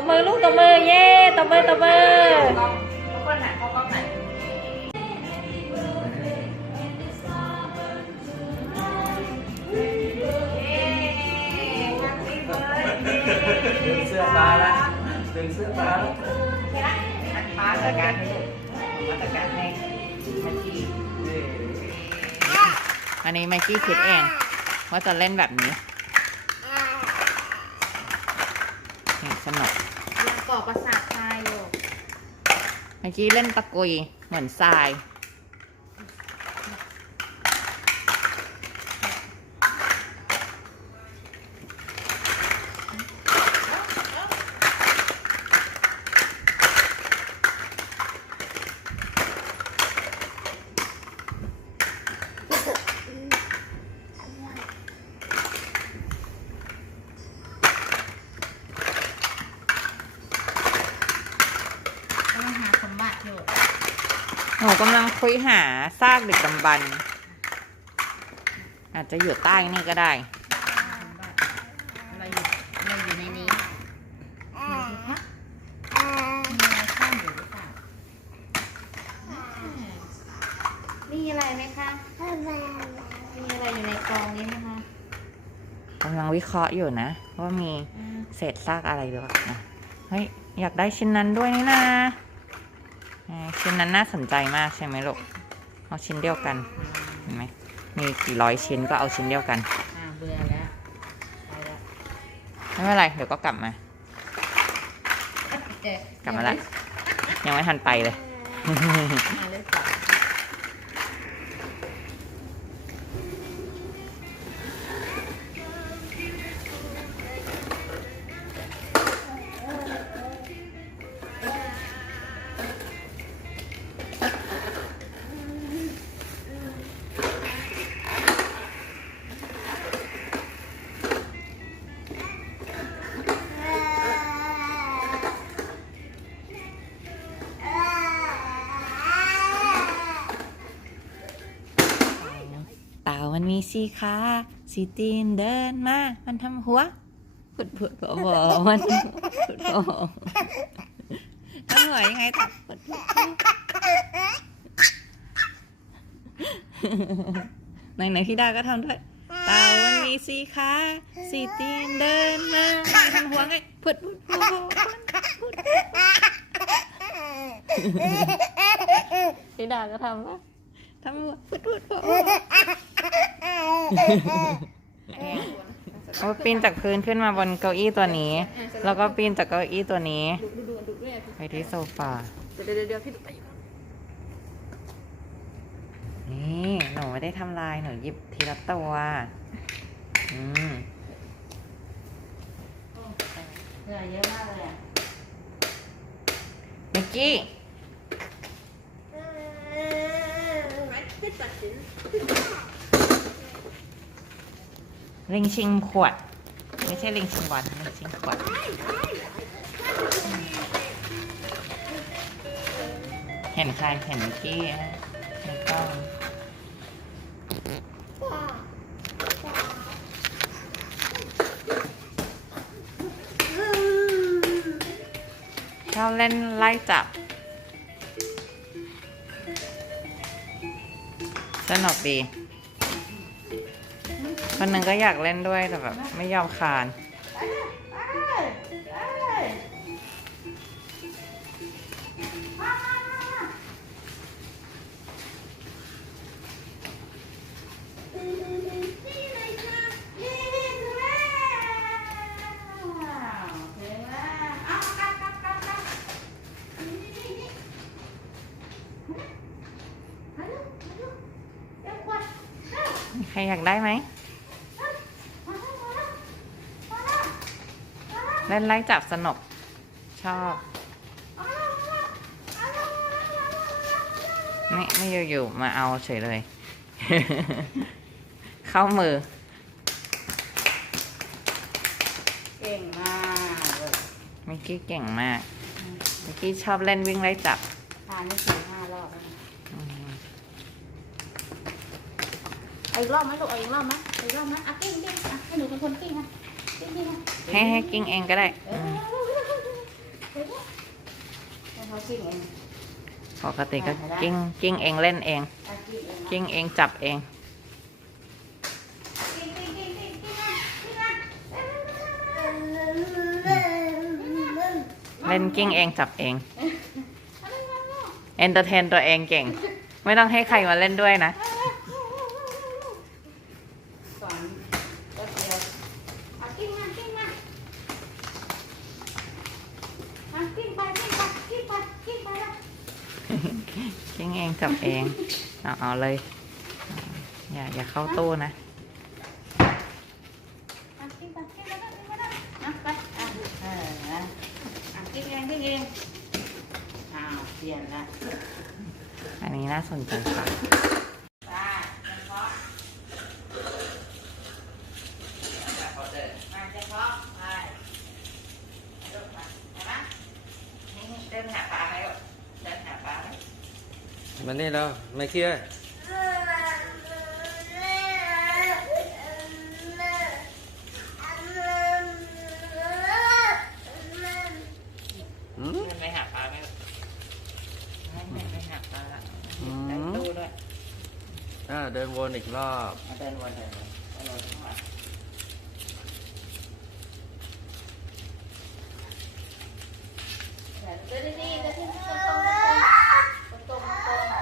บมือลูกตบมือเย้ตบมือตบมือกล้องทุกคนหันเข้ากล้องไหนเย้แฮปปี้เบิร์ดเดย์ดึงเสื้อตาละดึงเสื้อตาละโอเคละมาจัดการให้ลูกมาจัดการให้แฮปปี้อันนี้ไมกี้คิดเองว่าจะเล่นแบบนี้ นี่สนุกยังก่อประสาททรายอยู่ไมกี้เล่นตะกุยเหมือนทราย กำลังหาสมบัติอยู่ หนูกำลังคุยหาซากดึกดำบรรพ์อาจจะอยู่ใต้นี่ก็ได้ อะไรอยู่อะไรอยู่ในนี้ดูสิคะมีอะไรซ่อนอยู่หรือเปล่ามีอะไรไหมคะ มีอะไรอยู่ในกล่องนี้ไหมคะกำลังวิเคราะห์อยู่นะ ว่ามีอืมเศษซากอะไรหรือเปล่านะเฮ้ย อยากได้ชิ้นนั้นด้วยนี่นะอ่า ชิ้นนั้นน่าสนใจมากใช่ไหมลูก เอาชิ้นเดียวกัน เห็นไหม มีกี่ร้อยชิ้นก็เอาชิ้นเดียวกันอ่าเบื่อแล้วไปแล้วไม่เป็นไร เดี๋ยวก็กลับมาเอ๊ะกลับมาละ ยังไม่ทันไปเลย มาเลย สีขาสีตีนเดินมา มันทำหัวพุดพุดพอพอมันพุดพอทำหัวยังไงต่อพุดพุดไหนไหนพี่ดาก็ทำด้วยเต่ามันมีสีขาสีตีนเดินมามันทำหัวไงพุดพุดพอพุดพี่ดาก็ทำว่าทำหัวพุดพุดพอ เอาปีนจากพื้นขึ้นมาบนเก้าอี้ตัวนี้ แล้วก็ปีนจากเก้าอี้ตัวนี้ ไปที่โซฟาเดี๋ยวเดี๋ยวเดี๋ยวพี่ดูไปนี่หนูไม่ได้ทำลายหนูหยิบทีละตัวอืมเหนื่อยเยอะมากเลยอะมิก ลิงชิงขวด ไม่ใช่ลิงชิงบอลลิงชิงขวด เห็นใครเห็นมิกกี้นะในกล้องชอบเล่นไล่จับ สนุกดี คนหนึ่งก็อยากเล่นด้วยแต่แบบไม่ยอมคาน ใครอยากได้ไหม เล่นไล่จับสนุกชอบไม่ไม่อยู่ๆมาเอาเฉยเลย เข้ามือ เก่งมากเลยมิกกี้เก่งมากมิกกี้ชอบเล่นวิ่งไล่จับทานนี่สี่ห้ารอบแล้วนะอืมเอาอีกรอบไหมลูกเอาอีกรอบไหมเอาอีกรอบไหมอะกิ้งกิ้งอะให้หนูเป็นคนกิ้งอะกิ้งกิ้งอะ ให้ให้กิ้งเองก็ได้เออือมเขากิ้งเองปกติก็กิ้งกิ้งเองเล่นเองอะกิ้งเองกิ้งเองจับเองกิ้งกิ้งกิ้งกิ้งกิ้งนะกิ้งนะเล่นกิ้งเองจับเองเอนเตอร์เทนตัวเองเก่ง ไม่ต้องให้ใครมาเล่นด้วยนะ เอาเลย อย่าอย่าเข้าตู้นะอันนี้น่าสนใจค่ะ มานี่แล้วไม่เครียดอืมเดินไปหาปลาไหมไม่ไม่ไปหาปลาละอืมเดินตู้ด้วยอ่าเดินวนอีกรอบเอาเดินวนเดินวนเดินวนข้างหลัง เดินดีๆเดินที่ตรงๆตรงๆตรงๆตรงๆ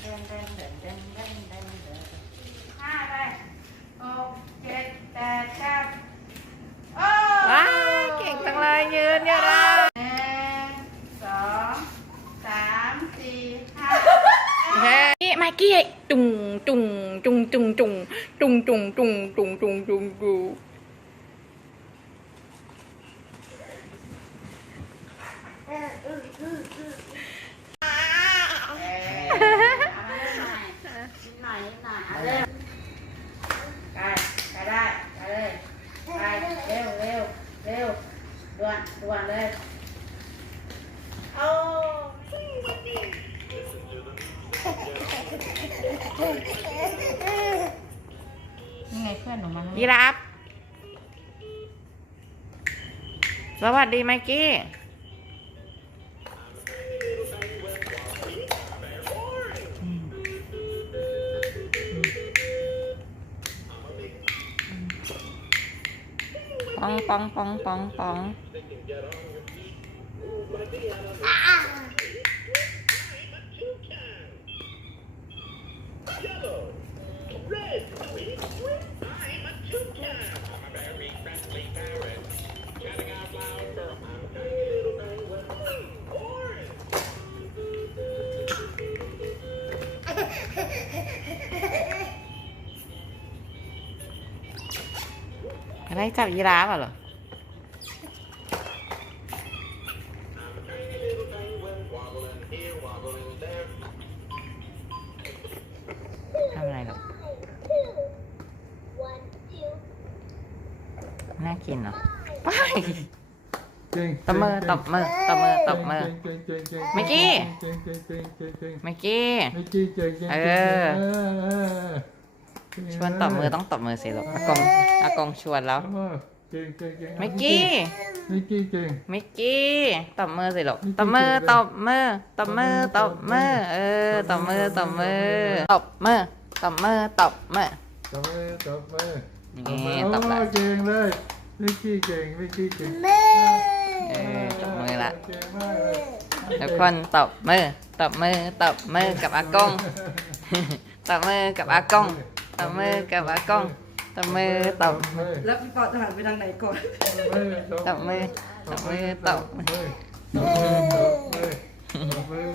เดินเดินเดินเดินเดินเดินเดิน ห้าไปหกเจ็ดแปดเก้าโอ้ว้าวเก่งจังเลยยืนยืนได้หนึ่งสองสามสี่ห้าเฮ้ยไมกี้จุงจุงจุงจุงจุงจุงจุงจุงจุงจุงจุงจุง ยีราฟสวัสดีไมกี้ปองปองปองปองปอง อะไรจับยีราฟอะเหรอทำอะไรหรอน่ากินเหรอไปตบมือตบมือตบมือตบมือเมื่อกี้เมื่อกี้เมื่อกี้เก่งเออ ชวนตบมือต้องตบมือสิลูกอากงอากงชวนแล้วเก่งเก่งเก่งเมื่อกี้เมื่อกี้เก่ง มิกกี้ตบมือสิลูกมิกกี้ตบมือเจอตบมือตบมือตบมือเออตบมือตบมือตบมือตบมือตบมือ ตบมือตบมือนี่ตตบบมืละอเก่งเลยเมื่อกี้เก่งเมื่อกี้เก่งเออตบมือละเก่งมากเลยทุกคนตบมือตบมือตบมือกับอากงตบมือกับอากง ตบมือกับอากงตบมือตบมือแล้วพี่ปอจะหันไปทางไหนก่อนตบมือตบมือตบมือตบมือตบมือตบมือ